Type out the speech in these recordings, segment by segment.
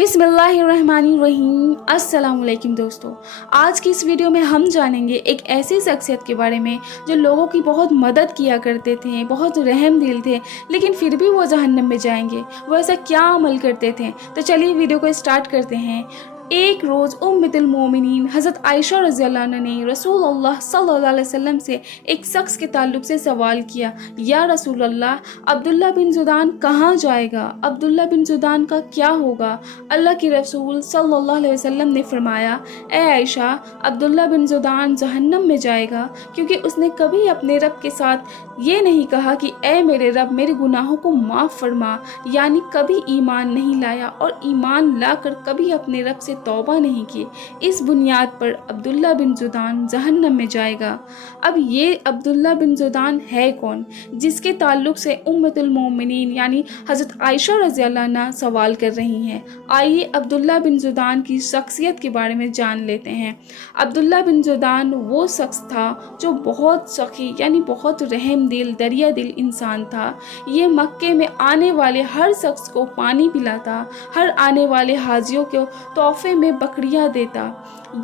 बिस्मिल्लाहिर्रहमानिर्रहीम। अस्सलाम वालेकुम दोस्तों, आज की इस वीडियो में हम जानेंगे एक ऐसी शख्सियत के बारे में जो लोगों की बहुत मदद किया करते थे, बहुत रहम दिल थे, लेकिन फिर भी वो जहन्नम में जाएंगे। वो ऐसा क्या अमल करते थे? तो चलिए वीडियो को स्टार्ट करते हैं। एक रोज़ उम्मुल मोमिनीन हज़रत आयशा रज़ियल्लाहु अन्हा ने रसूलुल्लाह सल्लल्लाहु अलैहि वसल्लम से एक शख्स के ताल्लुक़ से सवाल किया, या रसूलल्लाह, अब्दुल्ला बिन जुदान कहाँ जाएगा? अब्दुल्ला बिन जुदान का क्या होगा? अल्लाह के रसूल सल्लल्लाहु अलैहि वसल्लम ने फरमाया, ए आयशा, अब्दुल्ला बिन जुदान जहन्नम में जाएगा क्योंकि उसने कभी अपने रब के साथ ये नहीं कहा कि ए मेरे रब, मेरे गुनाहों को माफ़ फरमा, यानी कभी ईमान नहीं लाया और ईमान लाकर कभी अपने रब से तौबा नहीं की। इस बुनियाद पर अब्दुल्ला बिन जुदान जहन्नम में जाएगा। अब ये अब्दुल्ला बिन जुदान है कौन, जिसके ताल्लुक़ से उम्मुल मोमिनीन यानी हज़रत आयशा रज़ियल्लाहु अन्हा सवाल कर रही हैं। आइए अब्दुल्ला बिन जुदान की शख्सियत के बारे में जान लेते हैं। अब्दुल्ला बिन जुदान वो शख्स था जो बहुत सखी यानी बहुत रहम दिल, दरिया दिल इंसान था। ये मक्के में आने वाले हर शख्स को पानी पिलाता, हर आने वाले हाजियों को तोहफे में बकरियां देता।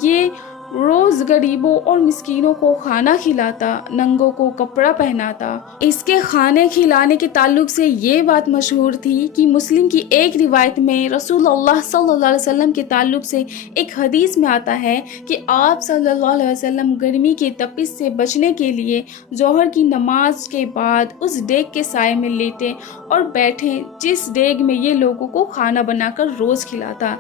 ये रोज़ गरीबों और मिस्कीनों को खाना खिलाता, नंगों को कपड़ा पहनाता। इसके खाने खिलाने के ताल्लुक़ से ये बात मशहूर थी कि मुस्लिम की एक रिवायत में रसूलुल्लाह सल्लल्लाहु अलैहि वसल्लम के ताल्लुक़ से एक हदीस में आता है कि आप सल्लल्लाहु अलैहि वसल्लम गर्मी की तपिश से बचने के लिए ज़ोहर की नमाज के बाद उस डेग के साए में लेटे और बैठे जिस डेग में ये लोगों को खाना बनाकर रोज़ खिलाता।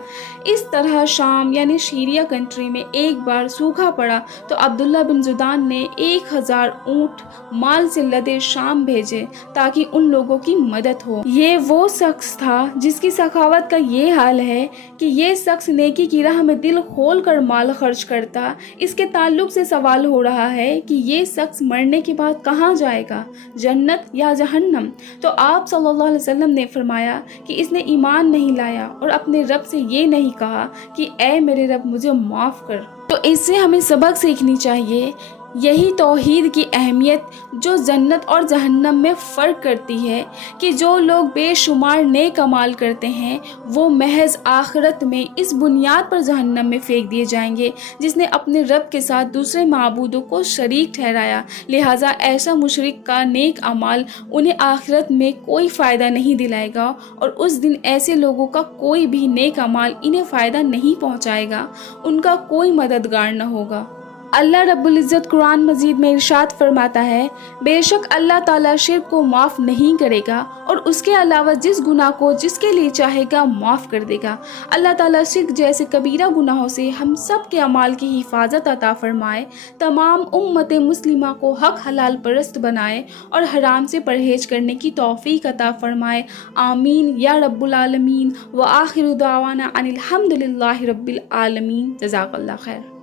इस तरह शाम यानी सीरिया कंट्री में एक बार सूखा पड़ा तो अब्दुल्ला बिन जुदान ने 1000 ऊँट माल से लदे शाम भेजे ताकि उन लोगों की मदद हो। ये वो शख्स था जिसकी सखावत का ये हाल है कि ये शख्स नेकी की राह में दिल खोल कर माल खर्च करता। इसके ताल्लुक से सवाल हो रहा है कि ये शख्स मरने के बाद कहाँ जाएगा, जन्नत या जहन्नम? तो आप सल्लल्लाहु अलैहि वसल्लम ने फरमाया कि इसने ईमान नहीं लाया और अपने रब से ये नहीं कहा कि ए मेरे रब, मुझे माफ़ कर। तो इससे हमें सबक सीखनी चाहिए। यही तौहीद की अहमियत जो जन्नत और जहन्नम में फ़र्क करती है कि जो लोग बेशुमार नेक अमाल करते हैं वो महज आखिरत में इस बुनियाद पर जहन्नम में फेंक दिए जाएंगे जिसने अपने रब के साथ दूसरे माबूदों को शरीक ठहराया। लिहाजा ऐसा मुशरिक का नेक अमाल उन्हें आखिरत में कोई फ़ायदा नहीं दिलाएगा और उस दिन ऐसे लोगों का कोई भी नेक अमाल इन्हें फ़ायदा नहीं पहुँचाएगा, उनका कोई मददगार न होगा। अल्लाह रब्बुल इज़्ज़त कुरान मजीद में इरशाद फरमाता है, बेशक अल्लाह ताला शिर्क को माफ़ नहीं करेगा और उसके अलावा जिस गुनाह को जिसके लिए चाहेगा माफ़ कर देगा। अल्लाह ताला शिर्क जैसे कबीरा गुनाहों से हम सब के अमाल की हिफाजत अता फरमाए, तमाम उम्मत मुस्लिमा को हक हलाल परस्त बनाए और हराम से परहेज करने की तौफीक अता फरमाए। आमीन या रब्बुल आलमीन। व आखिरु दावाना अनिल हम्दुलिल्लाहि रब्बिल आलमीन। जज़ाकल्लाह खैर।